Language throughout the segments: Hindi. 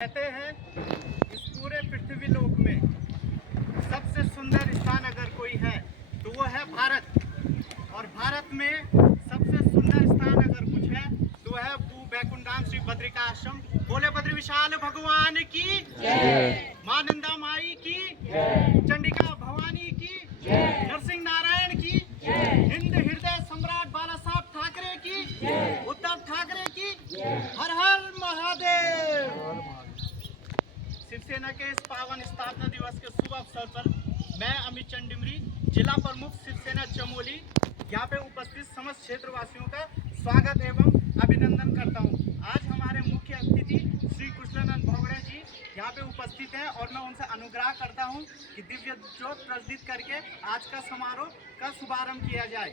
कहते हैं इस पूरे पृथ्वी लोक में सबसे सुंदर स्थान अगर कोई है तो वो है भारत। और भारत में सबसे सुंदर स्थान अगर कुछ है तो है भू बैकुंठाम श्री बद्रिका आश्रम। बोले बद्री विशाल भगवान की जय, मां नंदा माई की जय, चंडिका भवानी की जय, नरसिंह नारायण की जय, हिंद हृदय सम्राट बाला साहब ठाकरे की जय, उद्धव ठाकरे की जय, हर हर महादेव। शिवसेना के इस पावन स्थापना दिवस के शुभ अवसर पर मैं अमित चंडिमरी, जिला प्रमुख शिवसेना चमोली, यहाँ पे उपस्थित समस्त क्षेत्रवासियों का स्वागत एवं अभिनंदन करता हूँ। आज हमारे मुख्य अतिथि श्री कृष्णानंद भोगड़े जी यहाँ पे उपस्थित हैं और मैं उनसे अनुग्रह करता हूँ कि दिव्य ज्योत प्रज्वलित करके आज का समारोह का शुभारंभ किया जाए।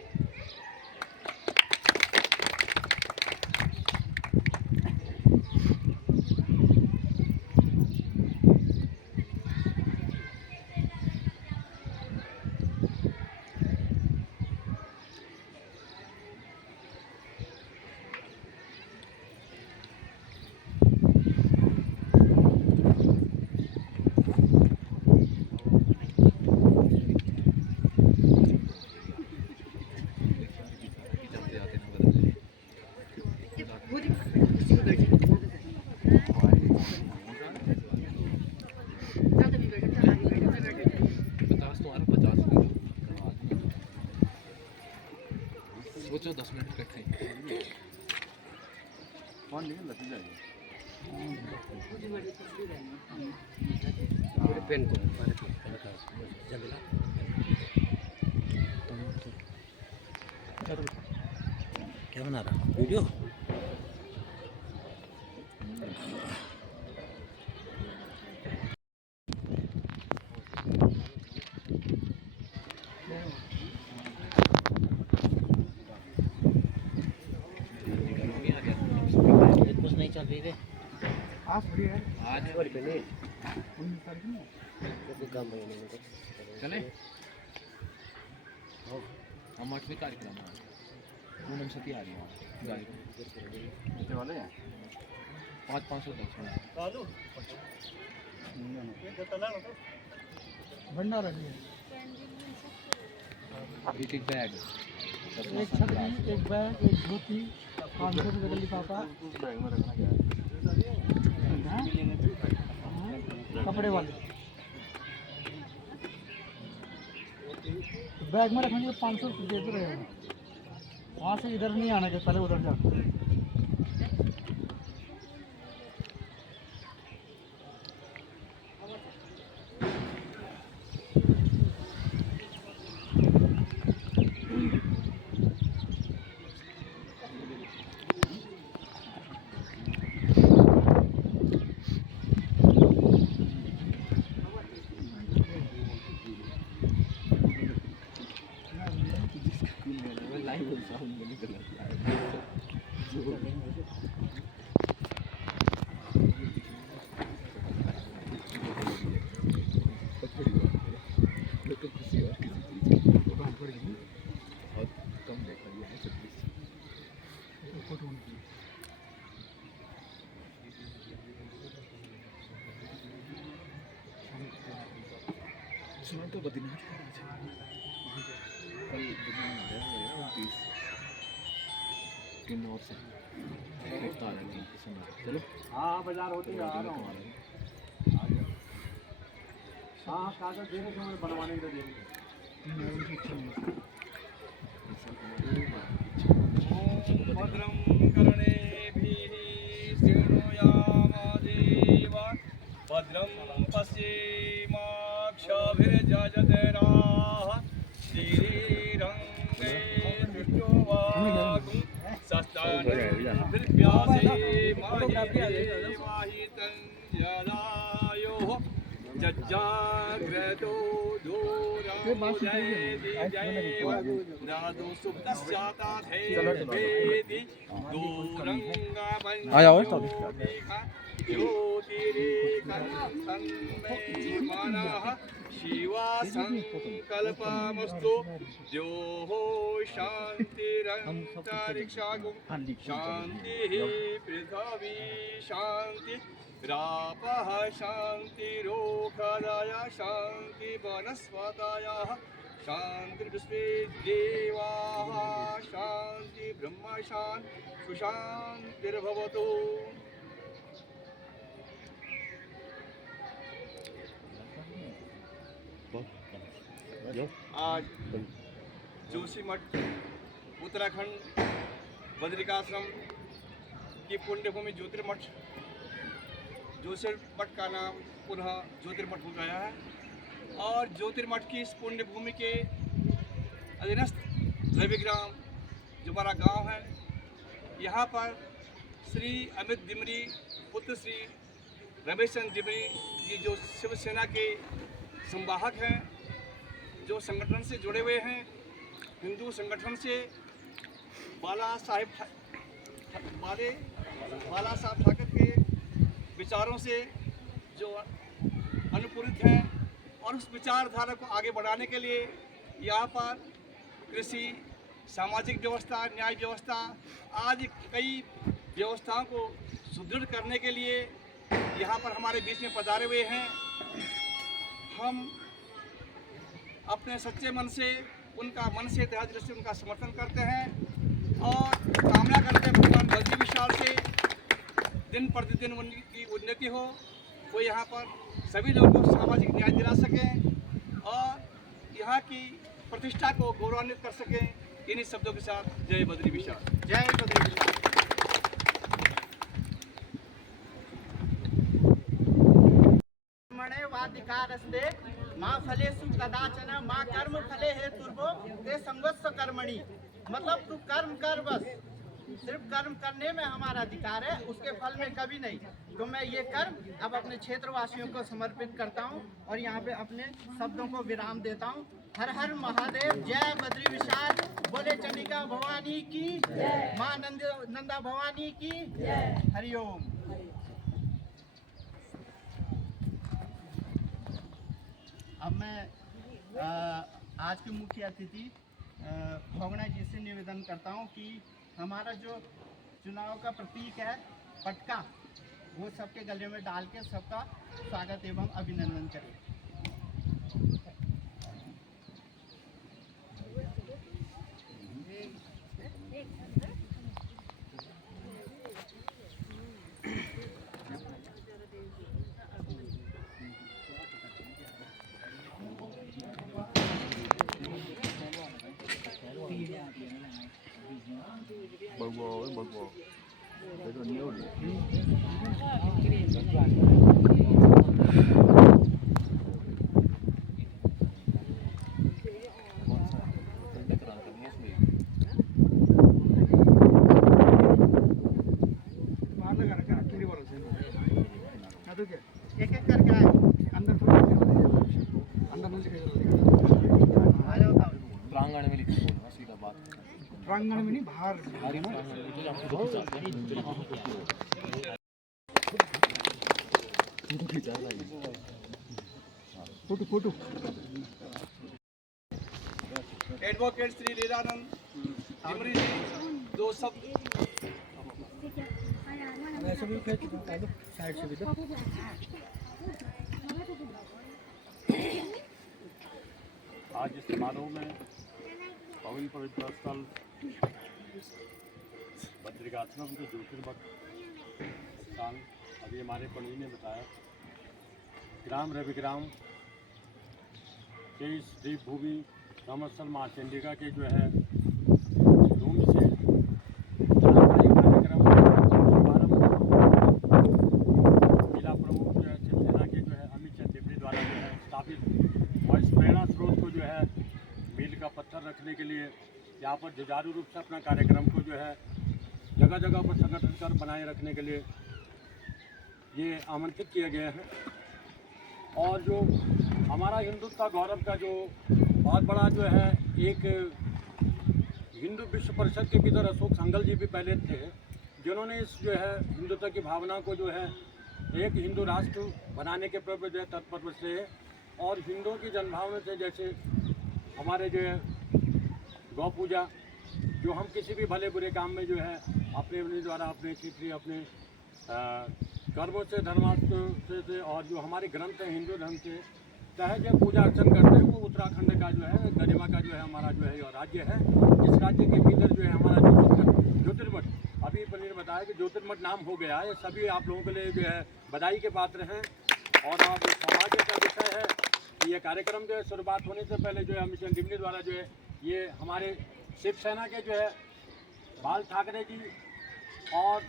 सोचो 10 मिनट तक खाएंगे। कौन निकल लग जाएगा पेन को क्या बना रहा वीडियो? कुछ नहीं चल रही है आज बड़ी पहले तो काम महीने में चले हम 8वीं कार्यक्रम पूनम सती आ रही है गाड़ी कितने वाले हैं 500 भंडारा भी है। एक बैग एक छतरी, एक बैग, एक धोती, 500 रुपये का लिफाफा बैग में रखना क्या है? कपड़े वाले बैग में रखेंगे 500 रुपये देते रहेगा। वहाँ से इधर नहीं आना, के पहले उधर जाओ। सुना तो बद्रीनाथ कल 3 और से चलो। हाँ बाजार होते आ रहा हूँ। हाँ कागज दे रहे थे बनवाने के लिए। भद्रं कर्णेभिः शृणुयाम देवा भद्रं पश्येमाक्षभिर्यजत्राः श्रीरङ्गे दृष्टवागुं सस्तानभिर्व्यासेमाहितं जलायोः जज्जाग्रतो शिवा संकल्पमस्तु द्योः शान्तिरन्तरिक्षागुं शान्तिः पृथिवी शान्ति रापः शान्तिरोषधय शान्ति वनस्पतयः शान्तिर्विश्वे देवाः शान्ति ब्रह्म शान्ति सुशान्तिर्भवतु। आज जोशीमठ उत्तराखंड बद्रिकाश्रम की पुण्यभूमि ज्योतिर्मठ जोशीमठ का नाम पुनः ज्योतिर्मठ हो गया है और ज्योतिर्मठ की इस पुण्यभूमि के अधीनस्थ रविग्राम जो हमारा गांव है, यहाँ पर श्री अमित डिमरी पुत्र श्री रमेश चंद्र डिमरी जी जो शिवसेना के संवाहक हैं, जो संगठन से जुड़े हुए हैं, हिंदू संगठन से बाला साहब ठाकर के विचारों से जो अनुपूरित हैं और उस विचारधारा को आगे बढ़ाने के लिए यहाँ पर कृषि, सामाजिक व्यवस्था, न्याय व्यवस्था आदि कई व्यवस्थाओं को सुदृढ़ करने के लिए यहाँ पर हमारे बीच में पधारे हुए हैं। हम अपने सच्चे मन से उनका मन से तहे दिल से उनका समर्थन करते हैं और कामना करते हैं भगवान बद्री विशाल से दिन प्रतिदिन उनकी उन्नति हो, वो यहाँ पर सभी लोगों को सामाजिक न्याय दिला सकें और यहाँ की प्रतिष्ठा को गौरवान्वित कर सकें। इन्हीं शब्दों के साथ जय बद्री विशाल। जय बद्री विशाल। वाधिकारस्ते माँ फलेषु कदाचन माँ कर्म फले हेतुर्भो ते संगस्व कर्मणि। मतलब तू कर्म कर, बस सिर्फ कर्म करने में हमारा अधिकार है, उसके फल में कभी नहीं। तो मैं ये कर्म अब अपने क्षेत्रवासियों को समर्पित करता हूँ और यहाँ पे अपने शब्दों को विराम देता हूँ। हर हर महादेव, जय बद्री विशाल, बोले चंडिका भवानी की, माँ नंदा भवानी की, हरिओम। अब मैं आज के मुख्य अतिथि भोगना जी से निवेदन करता हूं कि हमारा जो चुनाव का प्रतीक है पटका, वो सबके गले में डाल के सबका स्वागत एवं अभिनंदन करें। एक एक करके आए अंदर, अंदर प्रांगण में लिखी बोलना सीधा बात। प्रांगण में नहीं, बाहर photo photo. Advocate Shri Leelanand Dimri ji दो शब्द। साइड से भी तो आज इस समारोह में पवन पवित्र स्थल बद्रिकाश्रम के ज्योतिर्मठ स्थान, अभी हमारे पंडित ने बताया, ग्राम रविग्राम के इस देवभूमि रामेश्वर माँ चंडिका के जो है भूमि से कार्यक्रम शुभारंभ जिला प्रमुख जो है शिवसेना के जो है अमित चंद्र डिमरी द्वारा जो है स्थापित और इस प्रेरणा स्रोत को जो है मील का पत्थर रखने के लिए यहाँ पर जुझारू रूप से अपना कार्यक्रम को जो है जगह जगह पर संगठन कर बनाए रखने के लिए ये आमंत्रित किए गए हैं। और जो हमारा हिंदुत्व गौरव का जो बहुत बड़ा जो है एक हिंदू विश्व परिषद के भीतर अशोक संगल जी भी पहले थे, जिन्होंने इस जो है हिंदुत्व की भावना को जो है एक हिंदू राष्ट्र बनाने के प्रति जो है तत्पर से और हिंदुओं की जनभावना से, जैसे हमारे जो है गौ पूजा, जो हम किसी भी भले बुरे काम में जो है अपने द्वारा अपने क्षेत्रीय अपने कर्मों से, धर्मार्थ से और जो हमारे ग्रंथ हैं हिंदू धर्म से सहज पूजा अर्चन करते हैं, वो उत्तराखंड का जो है गरिमा का जो है हमारा जो है राज्य है। इस राज्य के भीतर जो है हमारा जो ज्योतिर्मठ, अभी पनीर बताया कि ज्योतिर्मठ नाम हो गया है। सभी आप लोगों के लिए जो है बधाई के पात्र हैं। और अब सौभाग्य का विषय है कि ये कार्यक्रम जो है शुरुआत होने से पहले जो है मिशन डिमनी द्वारा जो है ये हमारे शिवसेना के जो है बाल ठाकरे जी और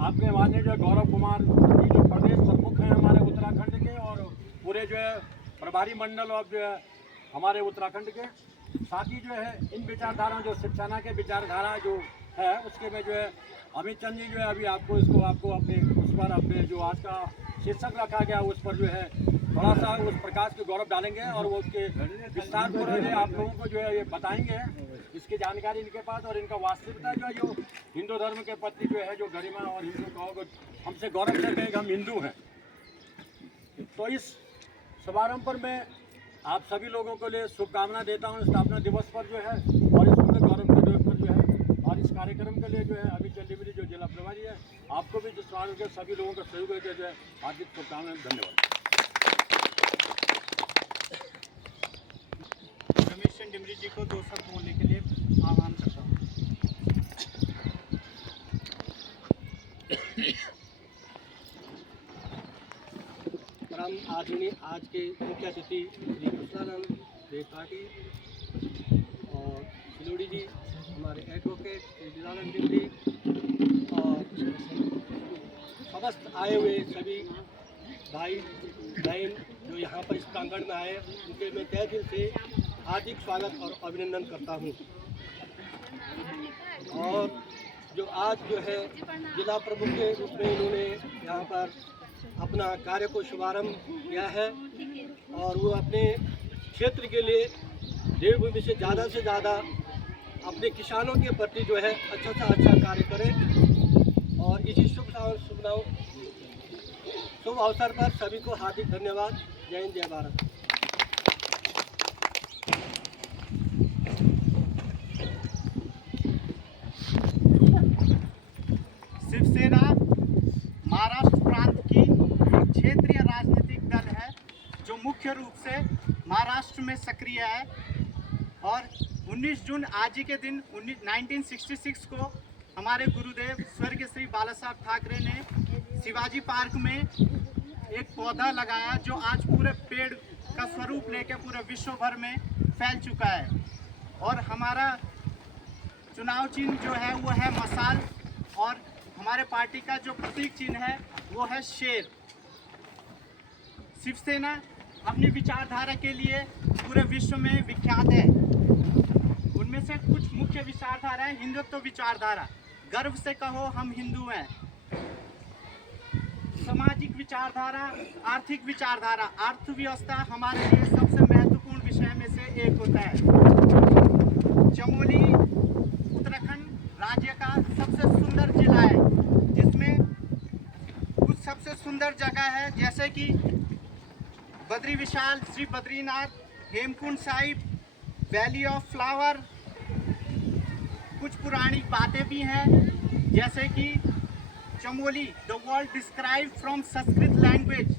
आपके माननीय जो गौरव कुमार जी जो प्रदेश प्रमुख हैं हमारे उत्तराखंड के, और पूरे जो है प्रभारी मंडल और जो है हमारे उत्तराखंड के, साथ ही जो है इन विचारधारा जो शिवसेना के विचारधारा जो है उसके में जो है अमित चंद जी जो है अभी आपको अपने उस पर अपने जो आज का शीर्षक रखा गया उस पर जो है थोड़ा सा उस प्रकाश के गौरव डालेंगे और वो उसके विस्तार पूर्वक आप लोगों को जो है ये बताएंगे इसकी जानकारी इनके पास। और इनका वास्तविकता जो है जो हिंदू धर्म के प्रति जो है जो गरिमा और हिंदू कहोगे हमसे गौरव से कहें हम हिंदू हैं। तो इस शुभारंभ पर मैं आप सभी लोगों के लिए शुभकामना देता हूँ स्थापना दिवस पर जो है और इस पूरे गौरव के दिवस पर जो है। और इस कार्यक्रम के लिए जो है अभी चंडीगढ़ जो जिला प्रभारी है आपको भी जिस के सभी लोगों का सहयोग है जो है हार्दिक शुभकामनाएं, धन्यवाद। रमेश चंद डिमरी जी को 2 शब्द बोलने के लिए आह्वान करता हूँ। परम आदरणीय आज के मुख्य अतिथि श्री कृष्णानंद त्रिपाठी और सिलोड़ी जी, हमारे एडवोकेट श्री दिलानंद डिमरी और समस्त आए हुए सभी भाई बहन जो यहाँ पर इस प्रांगण में आए उनके मैं तहे दिल से हार्दिक स्वागत और अभिनंदन करता हूँ। और जो आज जो है जिला प्रमुख के रूप में इन्होंने यहाँ पर अपना कार्य को शुभारंभ किया है और वो अपने क्षेत्र के लिए देवभूमि से ज़्यादा अपने किसानों के प्रति जो है अच्छा से अच्छा कार्य करें। और इसी शुभ अवसर पर सभी को हार्दिक धन्यवाद। जय हिंद, जय भारत। शिवसेना महाराष्ट्र प्रांत की क्षेत्रीय राजनीतिक दल है जो मुख्य रूप से महाराष्ट्र में सक्रिय है। और 19 जून आज ही के दिन 1966 को हमारे गुरुदेव स्वर्गीय श्री बाला साहब ठाकरे ने शिवाजी पार्क में एक पौधा लगाया जो आज पूरे पेड़ का स्वरूप लेकर पूरे विश्व भर में फैल चुका है। और हमारा चुनाव चिन्ह जो है वो है मशाल और हमारे पार्टी का जो प्रतीक चिन्ह है वो है शेर। शिवसेना अपनी विचारधारा के लिए पूरे विश्व में विख्यात है। उनमें से कुछ मुख्य विचारधारा है हिंदुत्व विचारधारा, गर्व से कहो हम हिंदू हैं। सामाजिक विचारधारा, आर्थिक विचारधारा, अर्थव्यवस्था हमारे लिए सबसे महत्वपूर्ण विषय में से एक होता है। चमोली उत्तराखंड राज्य का सबसे सुंदर जिला है जिसमें कुछ सबसे सुंदर जगह है जैसे कि Badri Vishal, Shri Badrinath, Hemkund Sahib, valley of flower. कुछ पौराणिक बातें भी हैं जैसे कि Chamoli, the word describe from Sanskrit language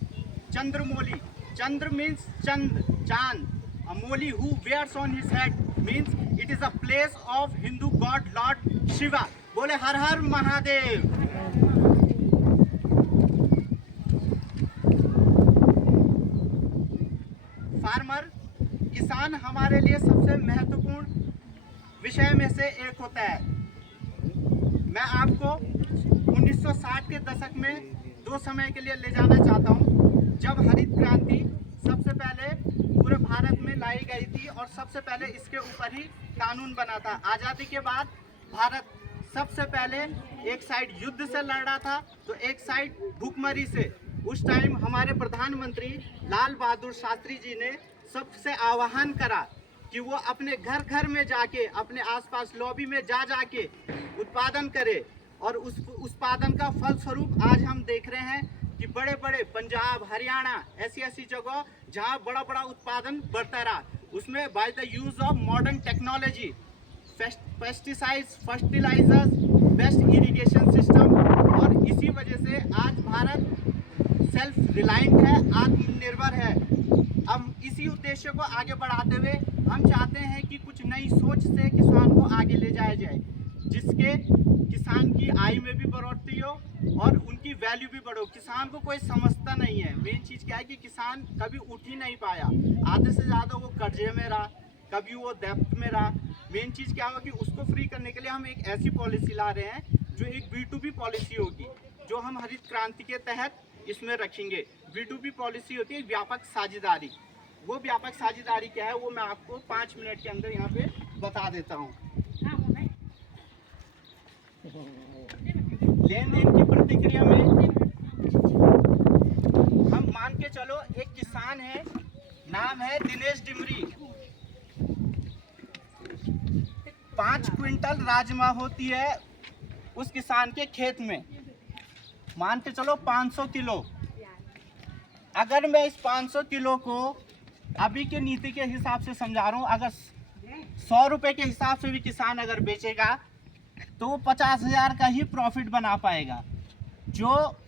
Chandramouli. Chandra means चंद, चांद। A moli who wears on his head means it is a place of Hindu god Lord Shiva. बोले हर हर महादेव। फार्मर, किसान हमारे लिए सबसे महत्वपूर्ण विषय में से एक होता है। मैं आपको 1960 के दशक में 2 समय के लिए ले जाना चाहता हूं जब हरित क्रांति सबसे पहले पूरे भारत में लाई गई थी और सबसे पहले इसके ऊपर ही कानून बना था। आज़ादी के बाद भारत सबसे पहले एक साइड युद्ध से लड़ रहा था तो एक साइड भूखमरी से। उस टाइम हमारे प्रधानमंत्री लाल बहादुर शास्त्री जी ने सबसे आह्वान करा कि वो अपने घर घर में जाके, अपने आसपास लॉबी में जाके उत्पादन करे। और उस उत्पादन का फलस्वरूप आज हम देख रहे हैं कि बड़े बड़े पंजाब, हरियाणा ऐसी जगह जहां बड़ा बड़ा उत्पादन बढ़ता रहा, उसमें by the use of modern technology, pesticides, fertilisers, best irrigation system और इसी वजह से आज भारत सेल्फ रिलायंट है, आत्मनिर्भर है। हम इसी उद्देश्य को आगे बढ़ाते हुए हम चाहते हैं कि कुछ नई सोच से किसान को आगे ले जाया जाए, जिसके किसान की आय में भी बढ़ोतरी हो और उनकी वैल्यू भी बढ़ो। किसान को कोई समझता नहीं है। मेन चीज़ क्या है कि किसान कभी उठ ही नहीं पाया, आधे से ज़्यादा वो कर्जे में रहा, कभी वो डेप्थ में रहा। मेन चीज़ क्या होगा कि उसको फ्री करने के लिए हम एक ऐसी पॉलिसी ला रहे हैं जो एक B2B पॉलिसी होगी, जो हम हरित क्रांति के तहत इसमें रखेंगे। B2B पॉलिसी होती है व्यापक साझेदारी। वो व्यापक साझेदारी क्या है वो मैं आपको 5 मिनट के अंदर यहाँ पे बता देता हूँ। लेन देन की प्रतिक्रिया में हम मान के चलो एक किसान है, नाम है दिनेश डिमरी। 5 क्विंटल राजमा होती है उस किसान के खेत में, मान के चलो 500 किलो। अगर मैं इस 500 किलो को अभी के नीति के हिसाब से समझा रहा हूँ, अगर 100 रुपये के हिसाब से भी किसान अगर बेचेगा तो वो 50,000 का ही प्रॉफिट बना पाएगा, जो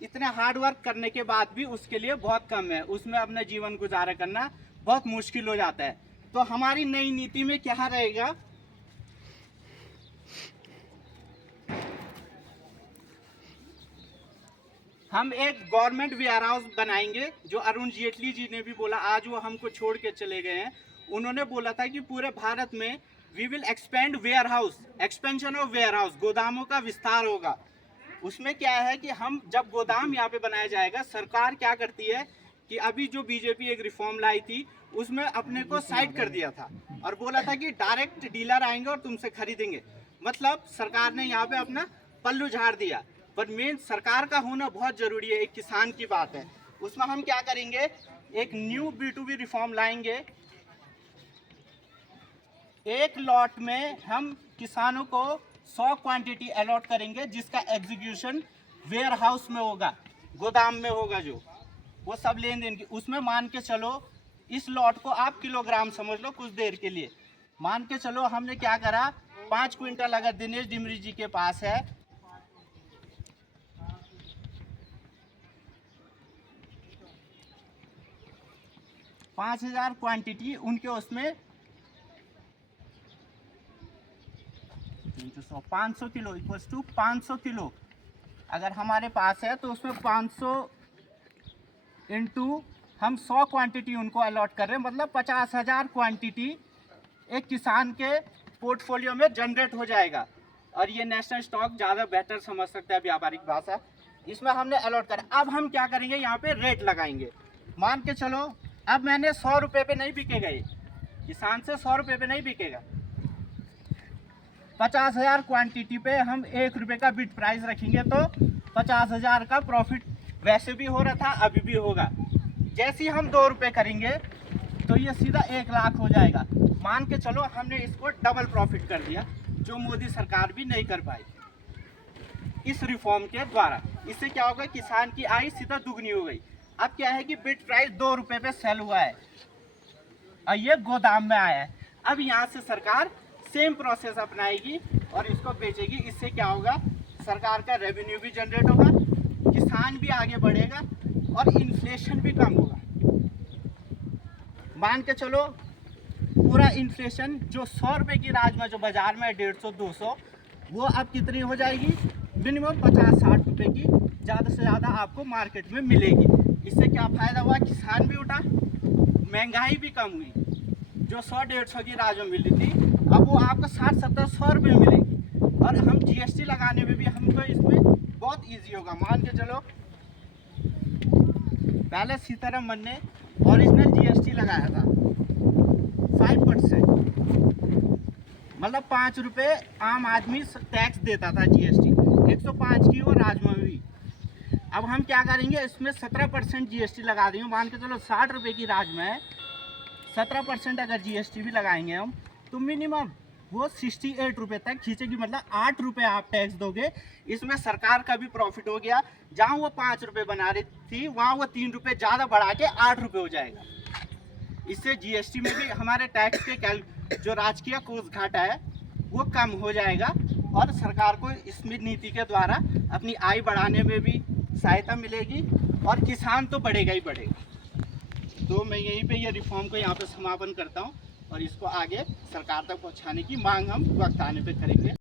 इतने हार्ड वर्क करने के बाद भी उसके लिए बहुत कम है। उसमें अपना जीवन गुजारा करना बहुत मुश्किल हो जाता है। तो हमारी नई नीति में क्या रहेगा, हम एक गवर्नमेंट वेयर हाउस बनाएंगे, जो अरुण जेटली जी ने भी बोला, आज वो हमको छोड़ के चले गए हैं। उन्होंने बोला था कि पूरे भारत में we will expand warehouse, expansion of warehouse, गोदामों का विस्तार होगा। उसमें क्या है कि हम जब गोदाम यहाँ पे बनाया जाएगा, सरकार क्या करती है कि अभी जो बीजेपी एक रिफॉर्म लाई थी उसमें अपने को साइड कर दिया था और बोला था कि डायरेक्ट डीलर आएंगे और तुमसे खरीदेंगे। मतलब सरकार ने यहाँ पे अपना पल्लू झाड़ दिया। पर मेन सरकार का होना बहुत ज़रूरी है, एक किसान की बात है। उसमें हम क्या करेंगे, एक न्यू B2B रिफॉर्म लाएंगे। एक लॉट में हम किसानों को 100 क्वांटिटी अलॉट करेंगे, जिसका एग्जीक्यूशन वेयर हाउस में होगा, गोदाम में होगा, जो वो सब लेन देन की। उसमें मान के चलो इस लॉट को आप किलोग्राम समझ लो कुछ देर के लिए। मान के चलो हमने क्या करा, 5 क्विंटल अगर दिनेश डिमरी जी के पास है, 5,000 क्वांटिटी उनके उसमें 500 किलो इक्वल्स टू 500 किलो अगर हमारे पास है, तो उसमें 500 इंटू हम 100 क्वांटिटी उनको अलॉट कर रहे हैं, मतलब 50,000 क्वांटिटी एक किसान के पोर्टफोलियो में जनरेट हो जाएगा। और ये नेशनल स्टॉक ज़्यादा बेहतर समझ सकता है व्यापारिक भाषा, इसमें हमने अलॉट करा। अब हम क्या करेंगे, यहाँ पे रेट लगाएंगे। मान के चलो अब मैंने 100 रुपये पे नहीं बिकेगा, ये किसान से 100 रुपये पे नहीं बिकेगा। 50,000 क्वांटिटी पे हम 1 रुपये का बिड प्राइस रखेंगे, तो 50,000 का प्रॉफिट वैसे भी हो रहा था, अभी भी होगा। जैसे ही हम 2 रुपये करेंगे तो ये सीधा 1 लाख हो जाएगा। मान के चलो हमने इसको डबल प्रॉफिट कर दिया, जो मोदी सरकार भी नहीं कर पाई इस रिफॉर्म के द्वारा। इससे क्या होगा, किसान की आय सीधा दुगनी हो गई। अब क्या है कि बिड प्राइस 2 रुपये पे सेल हुआ है और ये गोदाम में आया है। अब यहाँ से सरकार सेम प्रोसेस अपनाएगी और इसको बेचेगी। इससे क्या होगा, सरकार का रेवेन्यू भी जनरेट होगा, किसान भी आगे बढ़ेगा और इन्फ्लेशन भी कम होगा। मान के चलो पूरा इन्फ्लेशन जो 100 रुपये की राजमा जो बाजार में है 150-200, वो अब कितनी हो जाएगी, मिनिमम 50-60 रुपये की ज़्यादा से ज़्यादा आपको मार्केट में मिलेगी। इससे क्या फ़ायदा हुआ, किसान भी उठा, महंगाई भी कम हुई। जो 100-150 की राजमा मिल रही थी अब वो आपको 60-70-100 रुपये मिलेगी। और हम GST लगाने में भी हमको इसमें बहुत ईजी होगा। मान के चलो पहले सीतारमन ने ओरिजिनल GST लगाया था 5%, मतलब 5 रुपये आम आदमी टैक्स देता था GST, 105 की वो राजमा में भी। अब हम क्या करेंगे, इसमें 17% GST लगा देंगे। मान के चलो 60 रुपये की राजमा है, 17% अगर GST भी लगाएंगे हम, तो मिनिमम वो 68 रुपये तक खींचेगी, मतलब 8 रुपये आप टैक्स दोगे। इसमें सरकार का भी प्रॉफिट हो गया। जहाँ वो 5 रुपये बना रही थी वहाँ वो 3 रुपये ज़्यादा बढ़ा के 8 रुपये हो जाएगा। इससे GST में भी हमारे टैक्स के जो राजकीय कोष घाटा है वो कम हो जाएगा और सरकार को इस नीति के द्वारा अपनी आय बढ़ाने में भी सहायता मिलेगी और किसान तो बढ़ेगा ही बढ़ेगा। तो मैं यहीं पे ये रिफॉर्म को यहाँ पे समापन करता हूँ और इसको आगे सरकार तक पहुँचाने की मांग हम वक्त आने पे करेंगे।